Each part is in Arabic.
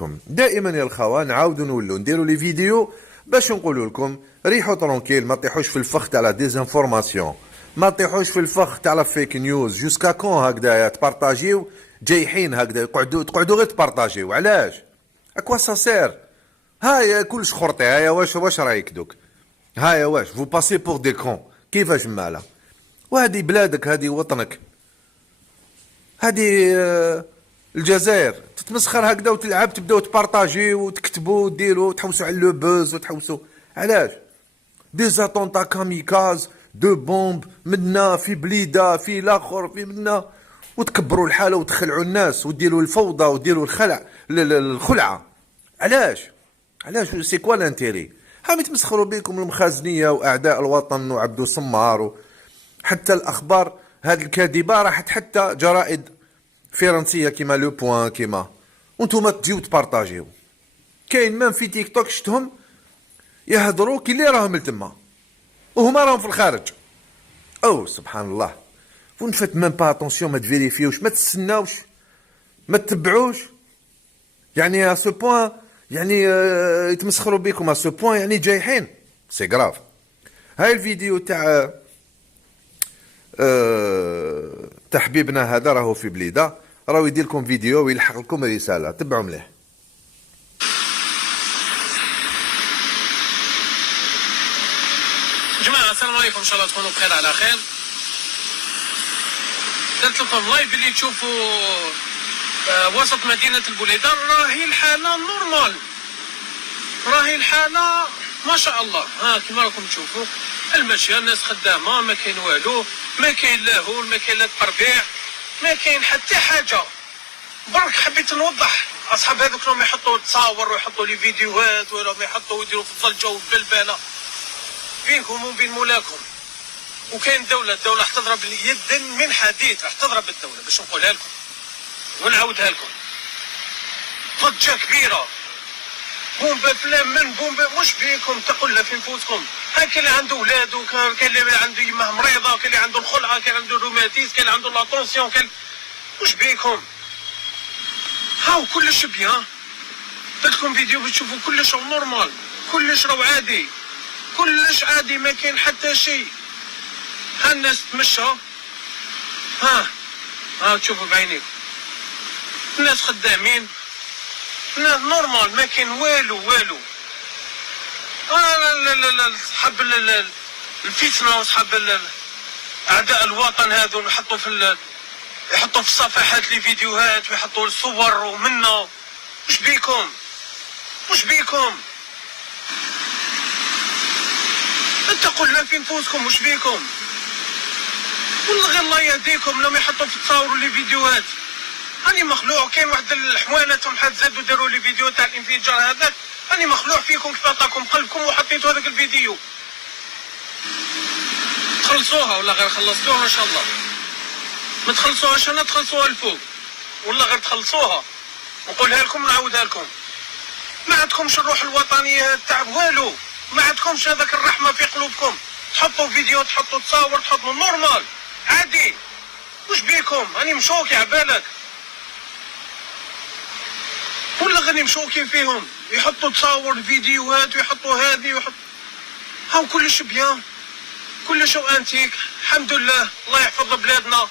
لكم دائما يا الخوان، نعاودوا نولوا نديروا لي فيديو باش نقولوا لكم ريحوا ترونكيل، ما تطيحوش في الفخ تاع لا ديزانفورماسيون، ما تطيحوش في الفخ تاع لا فيك نيوز. جوسكا كون هكذايا تبارطاجيو جايحين هكذا، تقعدوا غير تبارطاجيو. علاش؟ اكوا سا سير؟ هايا كلش خرطي. هايا واش رايك دوك؟ هايا واش فو باسي بور دي كون؟ كيفاش مالا؟ وهذه بلادك، هذه وطنك، هذه الجزائر. تتمسخر هكذا وتلعب، تبداو تبارطاجي وتكتبوا وديروا وتحوسوا على لو بوز وتحوسوا. علاش؟ دي زاتونتا كاميكاز دو بومب منا في بليده في الاخر في منا، وتكبروا الحاله وتخلعوا الناس وديروا الفوضى وديروا الخلعه. علاش سي كوا لانتيري؟ هم يتمسخروا بكم المخازنيه واعداء الوطن وعبدو سمار، حتى الاخبار هذه الكاذبه راحت حتى جرائد فرنسيه كيما لو بوان كيما، وانتم تجيو تبارطاجيو. كاين مان في تيك توك شتهم يهضروا كي اللي راهم لتما وهما راهم في الخارج. او سبحان الله، فون فات ميم با اتونسيون، ما تفيريفيوش، ما تستناوش، ما تتبعوش. يعني سو بوان، يعني يتمسخروا بكم سو بوان، يعني جايحين. سي غراف. هاي الفيديو تاع حبيبنا هذا راهو في بليده، راهو يدير لكم فيديو ويلحق لكم رساله. تبعوا مليح. جماعه السلام عليكم، ان شاء الله تكونوا بخير على خير. درت لكم لايف اللي تشوفوا وسط مدينه البوليدار. راهي الحاله نورمال، راهي الحاله ما شاء الله. ها كما راكم تشوفوا المشيه، الناس خدامه، ما كاين والو، ما كاين لاهول، ما كاين لا تربيع، ما كاين حتى حاجه. برك حبيت نوضح، اصحاب هذوك راهم يحطوا تصاور ويحطوا لي فيديوهات، وراهم يحطوا ويديروا في الضجه والبلبله بينكم وبين مولاكم. وكاين الدوله راح تضرب يد من حديد، راح تضرب الدوله باش نقولها لكم ونعاودها لكم. ضجه كبيره، بومبا فلان من بومبا، مش بيكم تقولها في نفوسكم. ها كاين اللي عنده ولاد، وكاين اللي عنده يمه مريضه، كاين اللي عنده الخلعه، كاين اللي عنده الروماتيز، كاين اللي عنده لاتونسيون، كاين مش بيكم. هاو كلش بيان. درتلكم فيديو باش تشوفوا كلش نورمال، كلش راهو عادي، كلش عادي، ما كاين حتى شيء. ها الناس تمشى، ها تشوفوا بعينيكم الناس خدامين، نورمال، ما كاين والو. لا صحاب الفتنه وصحاب اعداء الوطن هذو يحطوا يحطوا في الصفحات لي فيديوهات ويحطوا الصور ومنا. مش بيكم اتقوا الله في نفوسكم. مش بيكم والله، غير الله يهديكم لما يحطوا في تصاوروا لي فيديوهات. راني مخلوع. كاين واحد الحواناتهم حد زادوا داروا لي فيديو تاع الانفجار هذاك، راني مخلوع فيكم كيف عطاكم قلبكم وحطيتوا هذاك الفيديو. تخلصوها ولا غير خلصتوها ان شاء الله؟ ما تخلصوهاش، انا تخلصوها الفوق والله، غير تخلصوها. نقولها لكم ونعاودها لكم. ما عندكمش الروح الوطنيه تاع والو، ما عندكمش هذاك الرحمه في قلوبكم. تحطوا فيديو، تحطوا تصاور، تحطوا نورمال عادي. وش بيكم؟ راني مشوكي عبالك ولا غني مشوكين فيهم؟ يحطوا تصاور فيديوهات ويحطوا هذه هاو كلش بيان، كلش انتيك. الحمد لله، الله يحفظ بلادنا.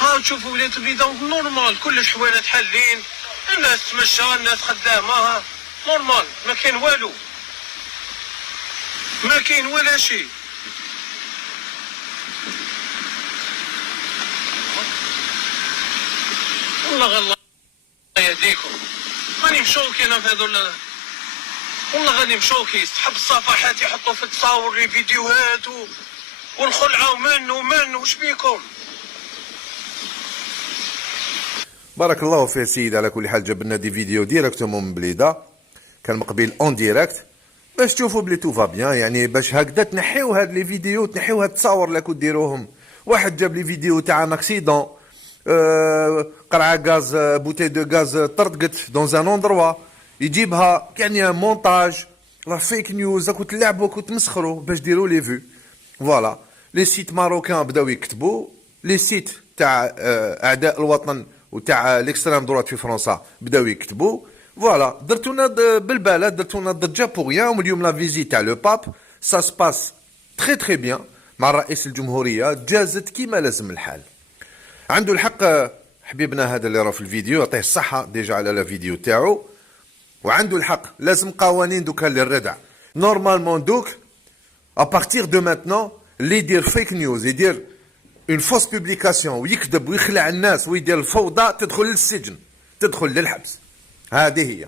ها تشوفوا ولاد البيضاء نورمال، كلش حوانات حالين، الناس تمشى، الناس خدامه، نورمال، ما كاين والو، ما كاين ولا شيء. والله غير الله يهديكم. راني مشوكي انا في هذول، والله غادي مشوكي. تحب الصفحات يحطوا في التصاور لي فيديوهات والخلعه ومن وش بيكم؟ بارك الله فيه سيد. على كل حال جاب لنا دي فيديو ديريكتومون من بليده، كان مقبل اون ديريكت باش تشوفوا بلي تو فا بيان. يعني باش هكذا تنحيو هاد لي فيديو، تنحيو هاد التصاور اللي كنت ديروهم. واحد جاب لي فيديو تاع ان اكسيدون، قرعه غاز، بوتي دو غاز طردقت دون ان اندروا، يجيبها يعني مونتاج لا فيك نيوز. راكم تلعبوا، راكم تمسخروا باش ديروا لي فيو. فوالا لي سيت ماروكان بداو يكتبوا، لي سيت تاع اعداء الوطن وتاع ليكستريم دروات في فرنسا بداو يكتبوا، فوالا درتونا بالبالة، درتونا ضجة بوغيان. واليوم لا فيزيت تاع لو باب سا سباس تخي تخي بيان مع رئيس الجمهورية، جازت كيما لازم الحال. عنده الحق حبيبنا هذا اللي راه في الفيديو، يعطيه الصحة ديجا على لا فيديو تاعو، وعنده الحق. لازم قوانين دوكا للردع نورمالمون دوك ابارتيغ دو ماتنون اللي يدير فيك نيوز، يدير اون فوس بوبليكاسيون ويكذب ويخلع الناس ويدير الفوضى، تدخل للسجن، تدخل للحبس. هذه هي.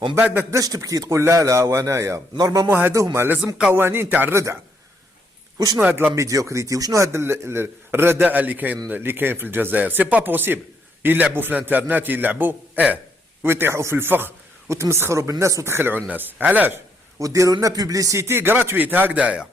ومن بعد ما تبداش تبكي تقول لا لا وانايا. نورمالمون هادو هما لازم قوانين تاع الردع. وشنو هاد لا ميديوكريتي، وشنو هاد الرداء اللي كاين في الجزائر؟ سي با بوسيبل. يلعبوا في الانترنت، يلعبوا ويطيحوا في الفخ وتمسخروا بالناس وتخلعوا الناس. علاش؟ وديروا لنا بوبليسيتي غراتويت هكذايا.